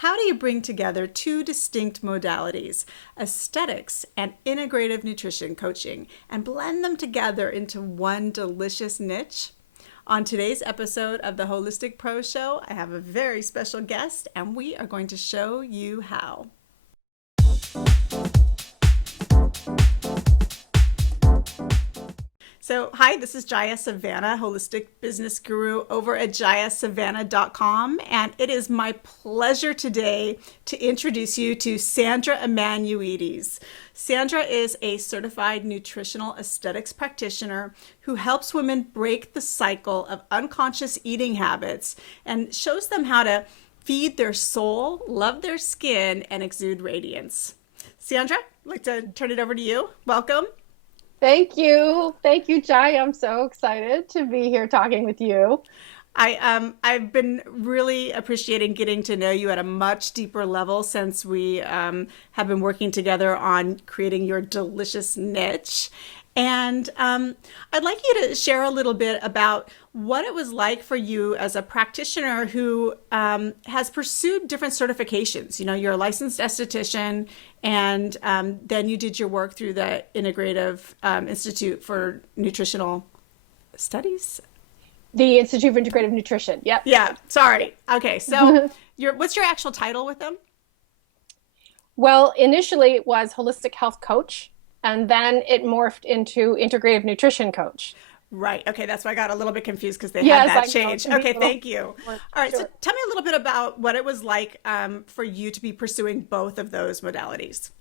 how do you bring together two distinct modalities, aesthetics and integrative nutrition coaching, and blend them together into one delicious niche? On today's episode of the Holistic Pro Show, I have a very special guest, and we are going to show you how. So, hi, this is Jaya Savannah, holistic business guru over at jayasavannah.com. And it is my pleasure today to introduce you to Sandra Emmanouilides. Sandra is a certified nutritional aesthetics practitioner who helps women break the cycle of unconscious eating habits and shows them how to feed their soul, love their skin, and exude radiance. Sandra, I'd like to turn it over to you. Welcome. Thank you. Thank you, Jai. I'm so excited to be here talking with you. I've been really appreciating getting to know you at a much deeper level since we have been working together on creating your delicious niche. And I'd like you to share a little bit about what it was like for you as a practitioner who has pursued different certifications. You know, you're a licensed esthetician, and then you did your work through the Integrative Institute for Nutritional Studies. The Institute for Integrative Nutrition. Yep. Yeah, sorry. Okay, so what's your actual title with them? Well, initially it was holistic health coach, and then it morphed into integrative nutrition coach. Right. Okay. That's why I got a little bit confused because they Yes, had that I know. change. Okay. Thank you. More- All right. So Sure. tell me a little bit about what it was like for you to be pursuing both of those modalities.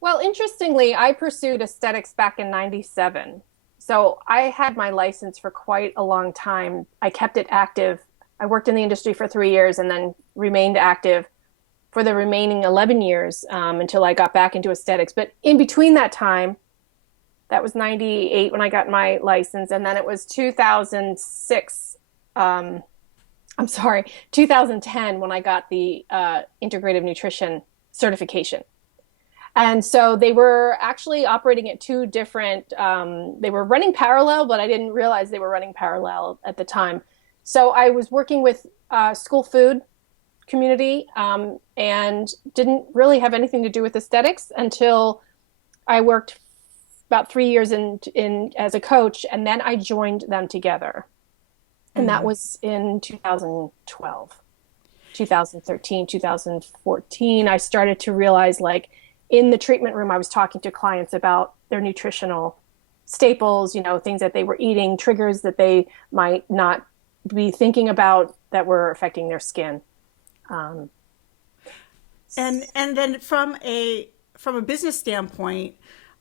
Well, interestingly, I pursued aesthetics back in 97. So I had my license for quite a long time. I kept it active. I worked in the industry for 3 years and then remained active for the remaining 11 years until I got back into aesthetics. But in between that time, that was 98 when I got my license. And then it was 2006, 2010 when I got the integrative nutrition certification. And so they were actually operating at two different, they were running parallel, but I didn't realize they were running parallel at the time. So I was working with school food community and didn't really have anything to do with aesthetics until I worked about 3 years in as a coach, and then I joined them together. And that was in 2012, 2013, 2014. I started to realize, like, in the treatment room, I was talking to clients about their nutritional staples, you know, things that they were eating, triggers that they might not be thinking about that were affecting their skin. And then from a business standpoint,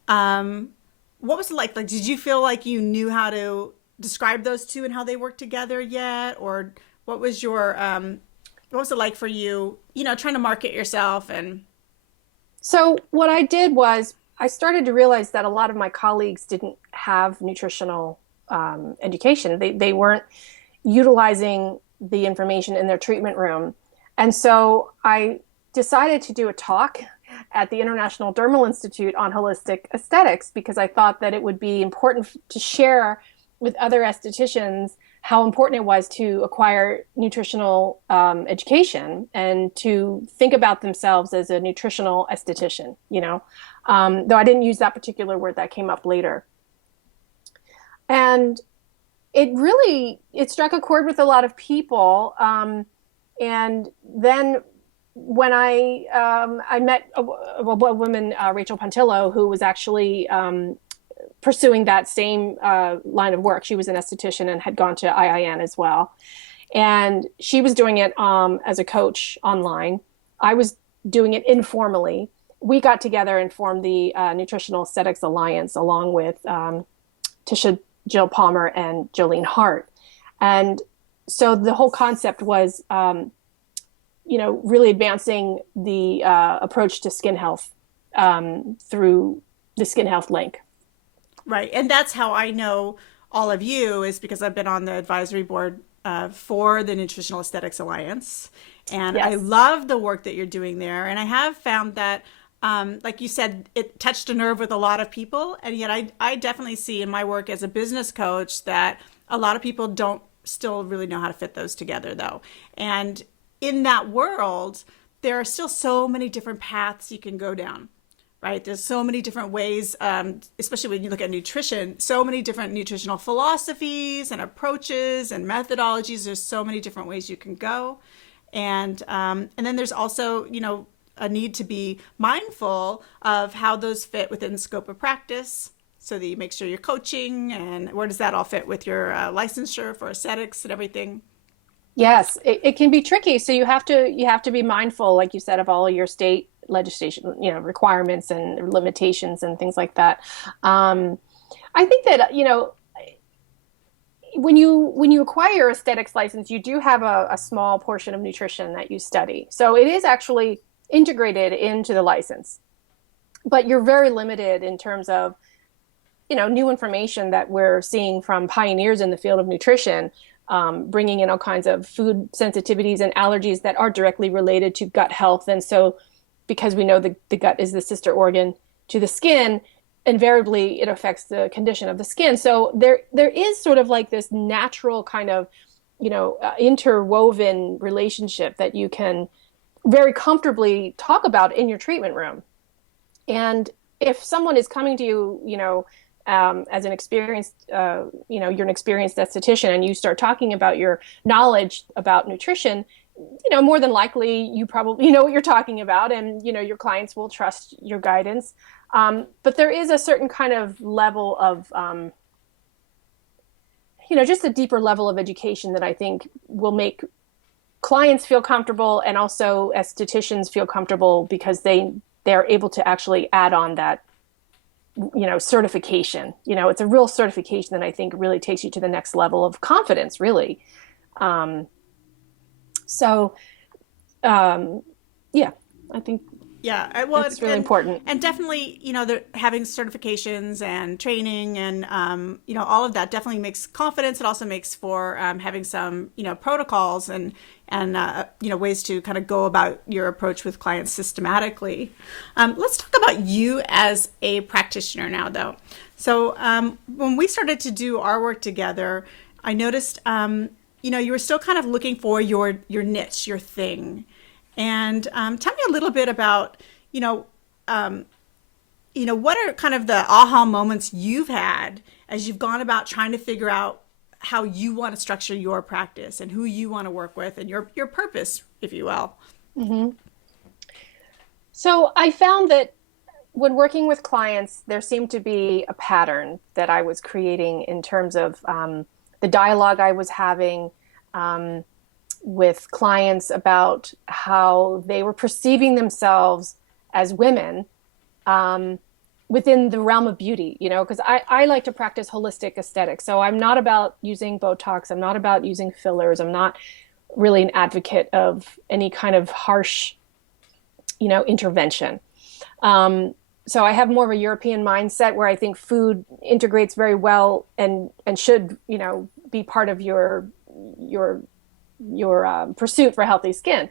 what was it like? Like, did you feel like you knew how to describe those two and how they work together yet? Or what was what was it like for you, you know, trying to market yourself and... So what I did was I started to realize that a lot of my colleagues didn't have nutritional education. They weren't utilizing the information in their treatment room. And so I decided to do a talk at the International Dermal Institute on holistic aesthetics because I thought that it would be important to share with other estheticians how important it was to acquire nutritional education and to think about themselves as a nutritional esthetician, you know, though I didn't use that particular word, that came up later. And it struck a chord with a lot of people. And then when I met a woman, Rachel Pontillo, who was actually pursuing that same line of work. She was an esthetician and had gone to IIN as well. And she was doing it as a coach online. I was doing it informally. We got together and formed the Nutritional Aesthetics Alliance along with Tisha Jill Palmer and Jolene Hart. And so the whole concept was, you know, really advancing the approach to skin health through the skin health link. Right. And that's how I know all of you, is because I've been on the advisory board for the Nutritional Aesthetics Alliance. And Yes. I love the work that you're doing there. And I have found that, like you said, it touched a nerve with a lot of people. And yet I definitely see in my work as a business coach that a lot of people don't still really know how to fit those together, though. And in that world, there are still so many different paths you can go down, right? There's so many different ways, especially when you look at nutrition, so many different nutritional philosophies and approaches and methodologies. There's so many different ways you can go. And then there's also, a need to be mindful of how those fit within the scope of practice, so that you make sure you're coaching, and where does that all fit with your licensure for aesthetics and everything. Yes, it can be tricky. So you have to be mindful, like you said, of all your state legislation, requirements and limitations and things like that. I think that, when you acquire your aesthetics license, you do have a small portion of nutrition that you study. So it is actually integrated into the license, but you're very limited in terms of, new information that we're seeing from pioneers in the field of nutrition, bringing in all kinds of food sensitivities and allergies that are directly related to gut health. And so, because we know the gut is the sister organ to the skin, invariably it affects the condition of the skin. So there is sort of like this natural kind of, interwoven relationship that you can very comfortably talk about in your treatment room. And if someone is coming to you, as an experienced, you're an experienced esthetician, and you start talking about your knowledge about nutrition, more than likely you probably know what you're talking about, and your clients will trust your guidance. But there is a certain kind of level of, just a deeper level of education that I think will make clients feel comfortable, and also estheticians feel comfortable, because they're able to actually add on that, certification. It's a real certification that I think really takes you to the next level of confidence, really. So, yeah, I think Yeah, well, that's really important. and definitely, having certifications and training and all of that definitely makes confidence. It also makes for having some protocols and ways to kind of go about your approach with clients systematically. Let's talk about you as a practitioner now, though. So when we started to do our work together, I noticed you were still kind of looking for your niche, your thing. And tell me a little bit about, what are kind of the aha moments you've had as you've gone about trying to figure out how you want to structure your practice and who you want to work with, and your purpose, if you will. Mm-hmm. So I found that when working with clients, there seemed to be a pattern that I was creating in terms of the dialogue I was having with clients about how they were perceiving themselves as women within the realm of beauty, because I like to practice holistic aesthetics. So I'm not about using Botox. I'm not about using fillers. I'm not really an advocate of any kind of harsh, intervention. So I have more of a European mindset, where I think food integrates very well and should, be part of your pursuit for healthy skin.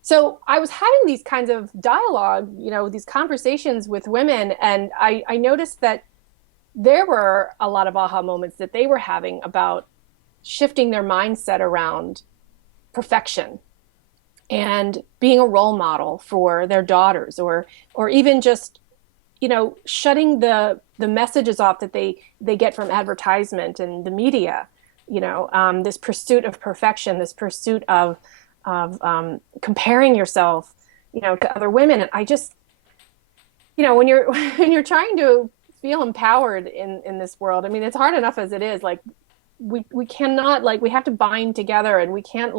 So I was having these kinds of dialogue, these conversations with women, and I noticed that there were a lot of aha moments that they were having about shifting their mindset around perfection and being a role model for their daughters, or even just, shutting the messages off that they get from advertisement and the media. This pursuit of perfection, this pursuit of comparing yourself, to other women. And I just, when you're when you're trying to feel empowered in this world, I mean, it's hard enough as it is. Like we cannot, like, we have to bind together, and we can't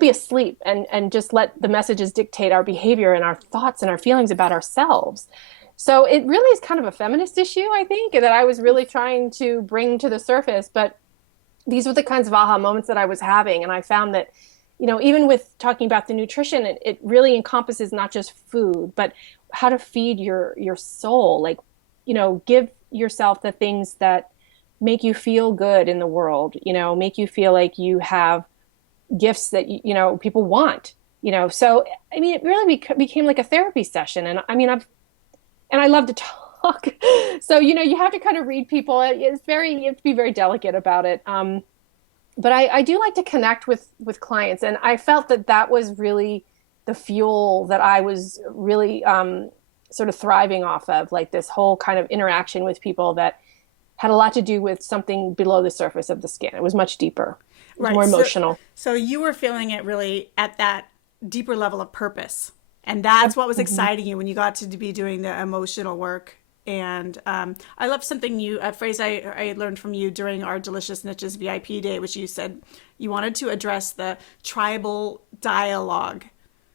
be asleep and just let the messages dictate our behavior and our thoughts and our feelings about ourselves. So it really is kind of a feminist issue, I think, that I was really trying to bring to the surface. But these were the kinds of aha moments that I was having. And I found that, even with talking about the nutrition, it really encompasses not just food, but how to feed your soul. Like, give yourself the things that make you feel good in the world, make you feel like you have gifts that, people want, So, I mean, it really became like a therapy session. And I mean, I love to talk. So, you have to kind of read people. You have to be very delicate about it. but I do like to connect with clients, and I felt that that was really the fuel that I was really sort of thriving off of, like this whole kind of interaction with people that had a lot to do with something below the surface of the skin. It was much deeper. It was more Right. So, emotional. so you were feeling it really at that deeper level of purpose. And that's what was Mhm. exciting you when you got to be doing the emotional work. And I love something a phrase I learned from you during our Delicious Niches VIP day, which you said you wanted to address the tribal dialogue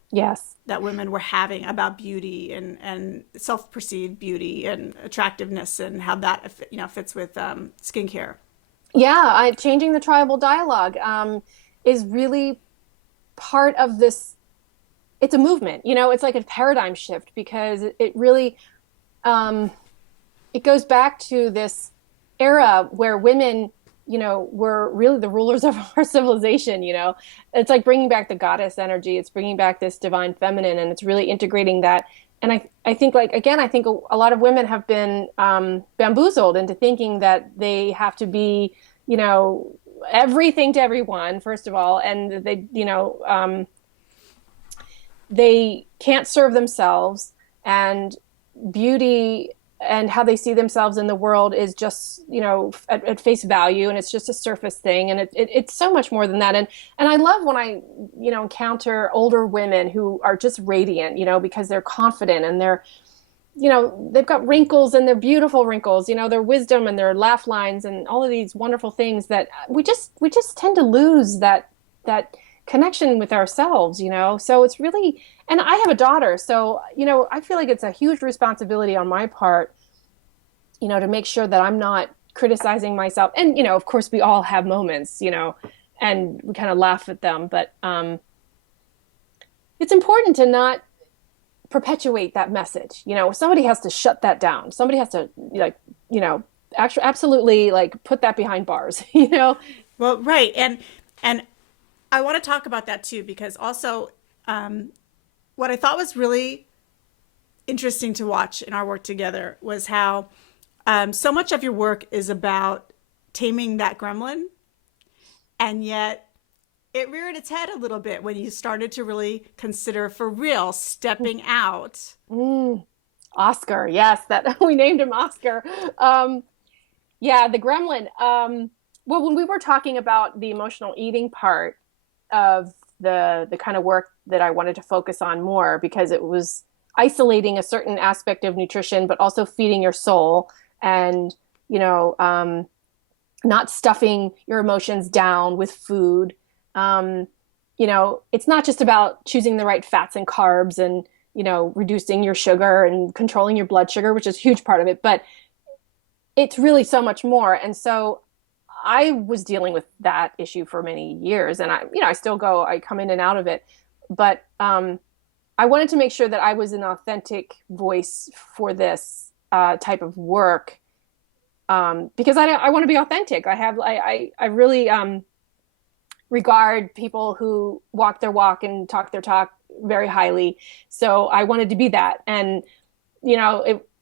Yes. that women were having about beauty and self-perceived beauty and attractiveness and how that fits with skincare. Yeah, changing the tribal dialogue is really part of this. It's a movement, it's like a paradigm shift because it really um, it goes back to this era where women, were really the rulers of our civilization. It's like bringing back the goddess energy. It's bringing back this divine feminine, and it's really integrating that. And I think, like, again, I think a lot of women have been bamboozled into thinking that they have to be, you know, everything to everyone, first of all, and they can't serve themselves, and beauty and how they see themselves in the world is just at face value, and it's just a surface thing, and it's so much more than that. And I love when I encounter older women who are just radiant, because they're confident, and they've got wrinkles, and they're beautiful wrinkles, their wisdom and their laugh lines and all of these wonderful things that we just tend to lose that connection with ourselves. So it's really, and I have a daughter, so I feel like it's a huge responsibility on my part, to make sure that I'm not criticizing myself. And of course we all have moments, and we kind of laugh at them, but it's important to not perpetuate that message. Somebody has to shut that down. Somebody has to, like, actually absolutely, like, put that behind bars. Well, right. And I want to talk about that too, because also what I thought was really interesting to watch in our work together was how so much of your work is about taming that gremlin, and yet it reared its head a little bit when you started to really consider for real stepping out. Mm, Oscar, yes, that we named him Oscar. Um, yeah, the gremlin. Well, when we were talking about the emotional eating part of the kind of work that I wanted to focus on more, because it was isolating a certain aspect of nutrition, but also feeding your soul, and you know, um, not stuffing your emotions down with food. Um, it's not just about choosing the right fats and carbs, and reducing your sugar and controlling your blood sugar, which is a huge part of it, but it's really so much more. And so I was dealing with that issue for many years, and I come in and out of it, but I wanted to make sure that I was an authentic voice for this type of work, because I want to be authentic. I really regard people who walk their walk and talk their talk very highly. So I wanted to be that. And,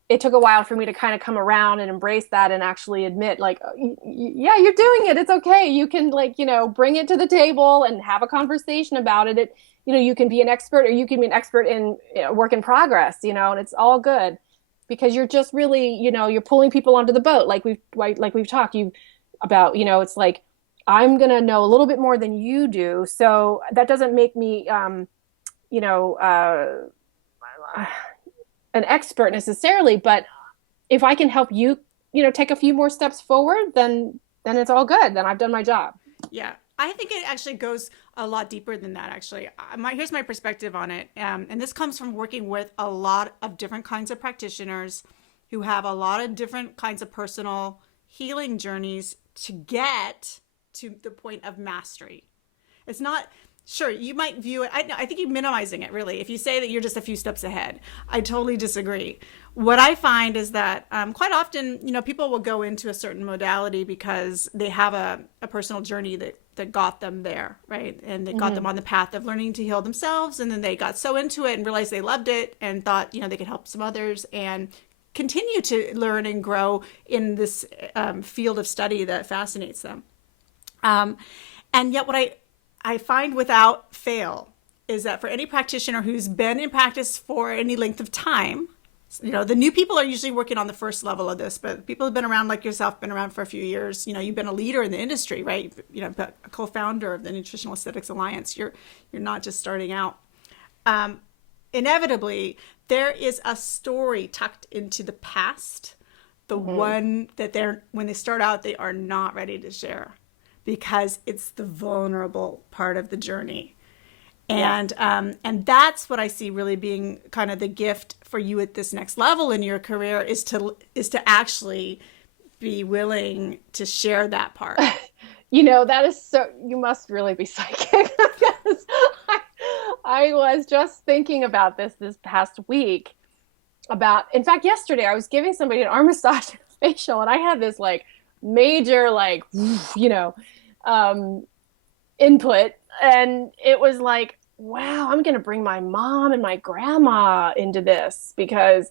it took a while for me to kind of come around and embrace that and actually admit, like, yeah, you're doing it. It's okay. You can, like, bring it to the table and have a conversation about it. You can be an expert, or you can be an expert in work in progress, and it's all good, because you're just really, you're pulling people onto the boat. Like we've talked you about, it's like, I'm going to know a little bit more than you do. So that doesn't make me, you know, uh, an expert necessarily, but if I can help you, take a few more steps forward, then it's all good. Then I've done my job. Yeah. I think it actually goes a lot deeper than that, actually. Here's my perspective on it. And this comes from working with a lot of different kinds of practitioners who have a lot of different kinds of personal healing journeys to get to the point of mastery. It's not, sure, you might view it, I think you're minimizing it, really, if you say that you're just a few steps ahead. I totally disagree. What I find is that quite often, people will go into a certain modality because they have a personal journey that got them there, right? And that got them Mm-hmm. on the path of learning to heal themselves. And then they got so into it and realized they loved it and thought, they could help some others and continue to learn and grow in this field of study that fascinates them. Um, and yet, what I find without fail is that for any practitioner who's been in practice for any length of time, the new people are usually working on the first level of this, but people have been around like yourself, been around for a few years. You've been a leader in the industry, right? A co-founder of the Nutritional Aesthetics Alliance. You're not just starting out. Inevitably, there is a story tucked into the past, the one that when they start out, they are not ready to share because it's the vulnerable part of the journey. And and that's what I see really being kind of the gift for you at this next level in your career is to actually be willing to share that part. That is so, you must really be psychic because I was just thinking about this past week in fact, yesterday I was giving somebody an arm massage and a facial, and I had this like major, like, input, and it was like, wow, I'm gonna bring my mom and my grandma into this because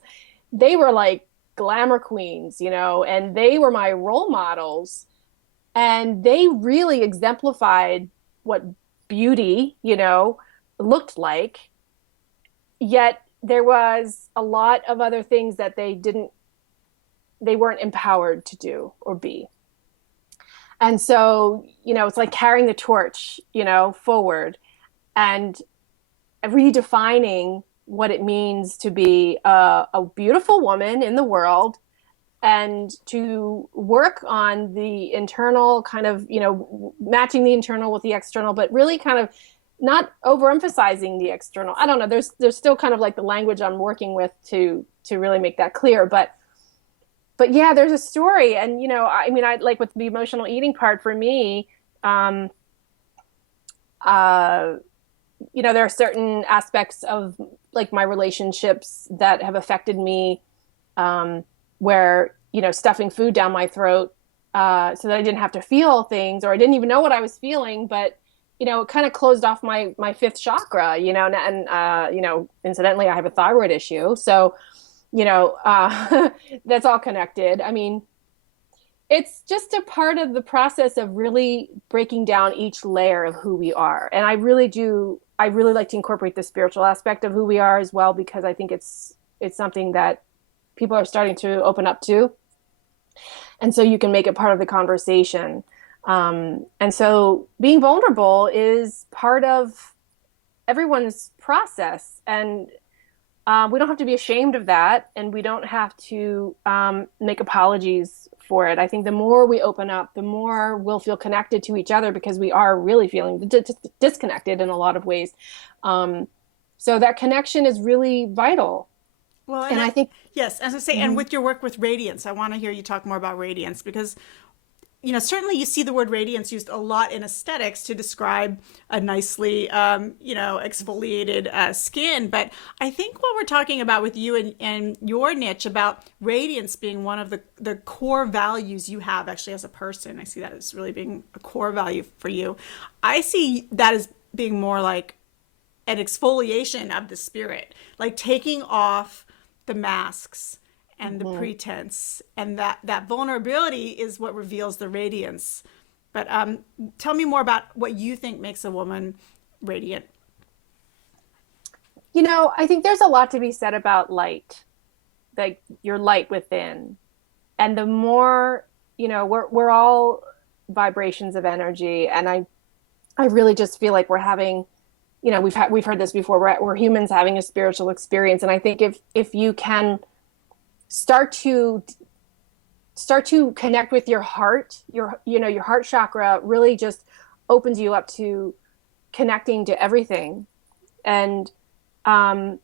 they were like glamour queens, and they were my role models, and they really exemplified what beauty, looked like. Yet there was a lot of other things that they weren't empowered to do or be. And so, it's like carrying the torch, forward and redefining what it means to be a beautiful woman in the world and to work on the internal kind of, matching the internal with the external, but really kind of not overemphasizing the external. I don't know. There's still kind of like the language I'm working with to really make that clear. But yeah, there's a story. And, I like with the emotional eating part for me, there are certain aspects of like my relationships that have affected me, where, stuffing food down my throat, so that I didn't have to feel things, or I didn't even know what I was feeling, but, it kind of closed off my fifth chakra, and incidentally, I have a thyroid issue. So, that's all connected. I mean, it's just a part of the process of really breaking down each layer of who we are. And I really like to incorporate the spiritual aspect of who we are as well, because I think it's something that people are starting to open up to. And so you can make it part of the conversation. And so being vulnerable is part of everyone's process. And we don't have to be ashamed of that, and we don't have to make apologies for it. I think the more we open up, the more we'll feel connected to each other, because we are really feeling disconnected in a lot of ways. So that connection is really vital. Well, and I think, yes, as I say, and with your work with Radiance, I want to hear you talk more about Radiance, because certainly you see the word radiance used a lot in aesthetics to describe a nicely, exfoliated skin. But I think what we're talking about with you and your niche about radiance being one of the core values you have actually as a person, I see that as really being a core value for you. I see that as being more like an exfoliation of the spirit, like taking off the masks and the pretense, and that vulnerability is what reveals the radiance. But tell me more about what you think makes a woman radiant. I think there's a lot to be said about light, like your light within. And the more, we're all vibrations of energy. And I really just feel like we're having, we've heard this before, we're humans having a spiritual experience. And I think if you can start to connect with your heart, your heart chakra really just opens you up to connecting to everything. And I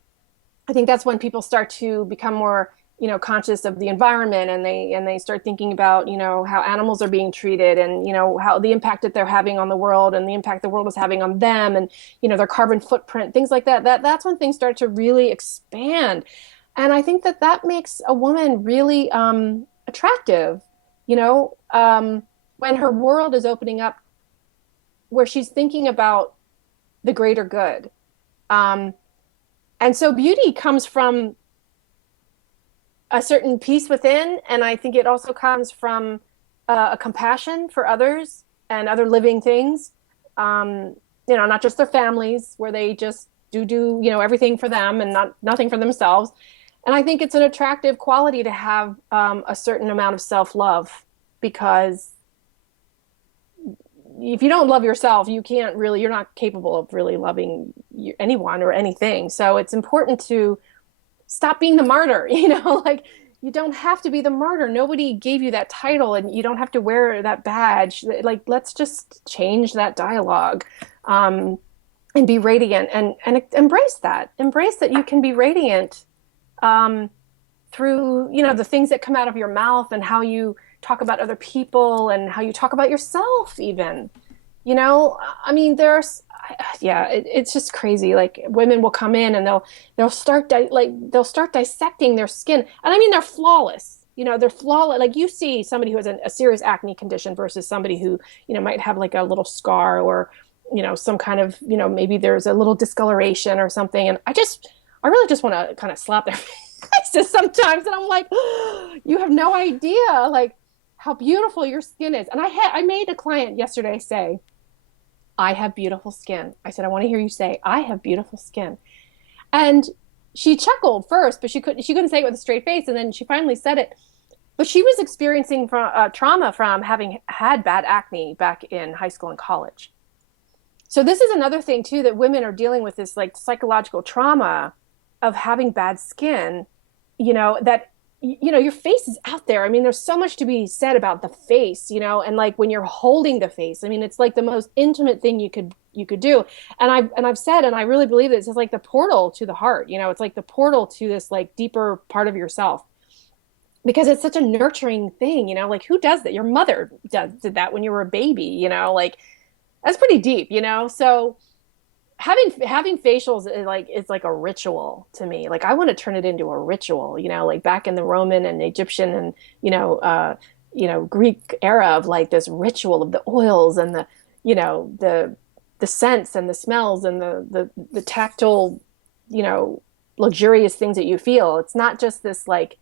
think that's when people start to become more, conscious of the environment, and they start thinking about, how animals are being treated, and, how the impact that they're having on the world, and the impact the world is having on them, and, their carbon footprint, things like that. That's when things start to really expand. And I think that makes a woman really attractive, when her world is opening up, where she's thinking about the greater good. And so beauty comes from a certain peace within, and I think it also comes from a compassion for others, and other living things. Not just their families where they just do, everything for them and nothing for themselves. And I think it's an attractive quality to have a certain amount of self-love, because if you don't love yourself, you're not capable of really loving anyone or anything. So it's important to stop being the martyr, like you don't have to be the martyr. Nobody gave you that title and you don't have to wear that badge. Like, let's just change that dialogue, and be radiant, and embrace that. Embrace that you can be radiant, through, the things that come out of your mouth and how you talk about other people and how you talk about yourself even. I mean, it's just crazy. Like, women will come in and they'll start dissecting their skin, and I mean, they're flawless. They're flawless. Like, you see somebody who has a serious acne condition versus somebody who might have like a little scar, or some kind of, maybe there's a little discoloration or something, and I really just want to kind of slap their faces sometimes, and I'm like, oh, you have no idea like how beautiful your skin is. And I made a client yesterday say, I have beautiful skin. I said, I want to hear you say, I have beautiful skin. And she chuckled first, but she couldn't say it with a straight face. And then she finally said it. But she was experiencing trauma from having had bad acne back in high school and college. So this is another thing too, that women are dealing with, this like psychological trauma of having bad skin, that your face is out there. I mean, there's so much to be said about the face, and like when you're holding the face, I mean, it's like the most intimate thing you could do. And I've said, and I really believe this, it's like the portal to the heart. It's like the portal to this like deeper part of yourself, because it's such a nurturing thing. Like, who does that? Your mother did that when you were a baby. Like, that's pretty deep. So having facials is like a ritual to me. Like, I want to turn it into a ritual, like back in the Roman and Egyptian and, Greek era, of like this ritual of the oils and the scents and the smells and the tactile, luxurious things that you feel. It's not just this like,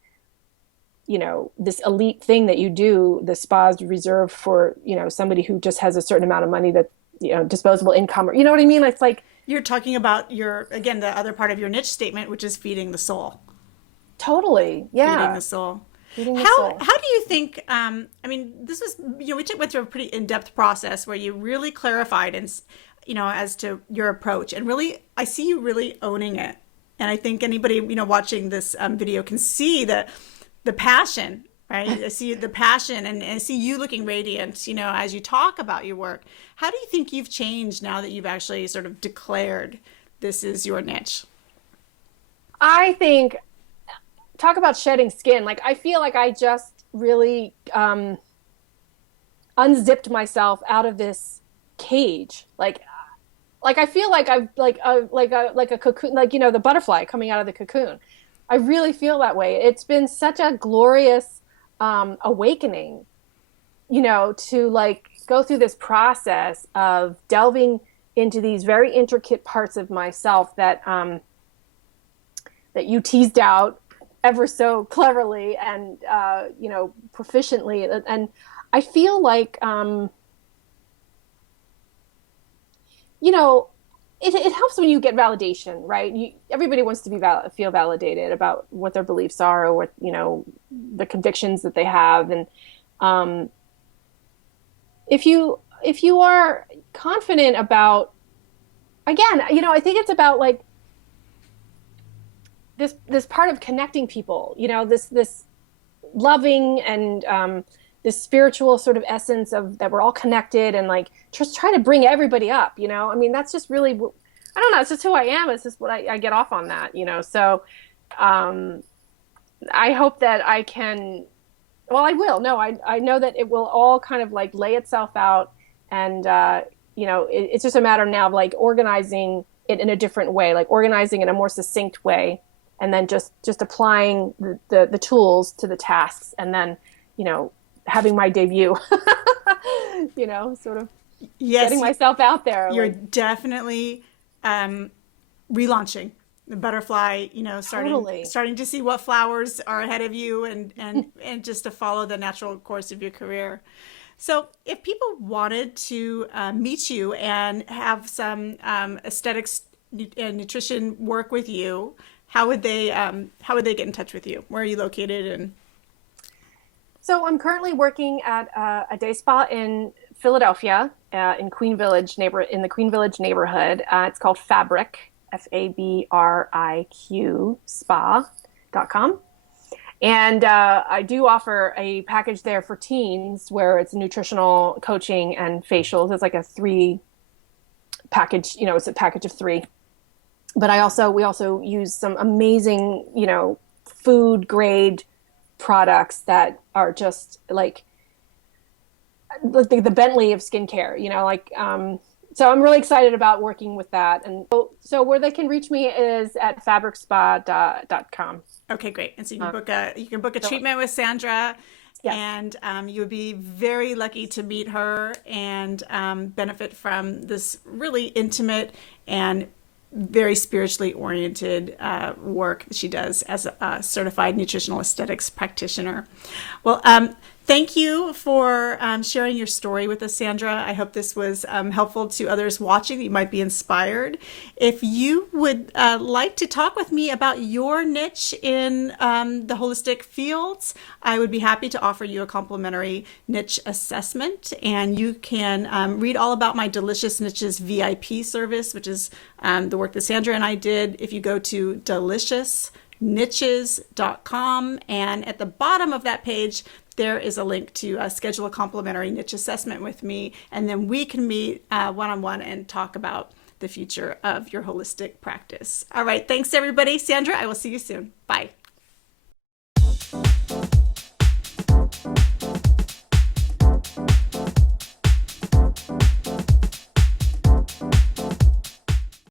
this elite thing that you do, the spas reserved for, somebody who just has a certain amount of money, that, disposable income, or, you know what I mean? It's like, You're talking about again, the other part of your niche statement, which is feeding the soul. totally. Yeah. Feeding the soul. Feeding the How soul. how do you think? I mean, this was we went through a pretty in-depth process where you really clarified and as to your approach, and really I see you really owning it. And I think anybody watching this video can see the passion, right? I see the passion, and I see you looking radiant, as you talk about your work. How do you think you've changed now that you've actually sort of declared this is your niche? I think, talk about shedding skin. Like, I feel like I just really unzipped myself out of this cage. Like I feel like I've like a cocoon, like, the butterfly coming out of the cocoon. I really feel that way. It's been such a glorious awakening, to like go through this process of delving into these very intricate parts of myself that that you teased out ever so cleverly and proficiently. And I feel like it helps when you get validation, right? Everybody wants to feel validated about what their beliefs are, or what, the convictions that they have. And if you are confident about, again, I think it's about like this part of connecting people, this loving and this spiritual sort of essence of that we're all connected, and like just try to bring everybody up. I mean, that's just really, I don't know, it's just who I am. It's just what I get off on that. So I hope that I can, well, I will. No, I know that it will all kind of like lay itself out, and it's just a matter now of like organizing it in a different way, like organizing in a more succinct way, and then just applying the tools to the tasks, and then having my debut. Sort of getting myself out there. You're definitely relaunching the butterfly, starting to see what flowers are ahead of you, and just to follow the natural course of your career. So, if people wanted to meet you and have some aesthetics and nutrition work with you, how would they get in touch with you? Where are you located? And So I'm currently working at a day spa in Philadelphia, in the Queen Village neighborhood. It's called Fabric, Fabriq spa.com. And I do offer a package there for teens where it's nutritional coaching and facials. It's like a three package, it's a package of three. But we also use some amazing, food grade products that are just like the Bentley of skincare, so I'm really excited about working with that. And so where they can reach me is at fabricspa.com. okay, great. And so you can book a treatment with Sandra, Yes. and you would be very lucky to meet her and benefit from this really intimate and very spiritually oriented work that she does as a certified nutritional aesthetics practitioner. Well, thank you for sharing your story with us, Sandra. I hope this was helpful to others watching. You might be inspired. If you would like to talk with me about your niche in the holistic fields, I would be happy to offer you a complimentary niche assessment. And you can read all about my Delicious Niches VIP service, which is the work that Sandra and I did. If you go to deliciousniches.com, and at the bottom of that page, there is a link to schedule a complimentary niche assessment with me, and then we can meet one-on-one and talk about the future of your holistic practice. All right, thanks everybody. Sandra, I will see you soon. Bye.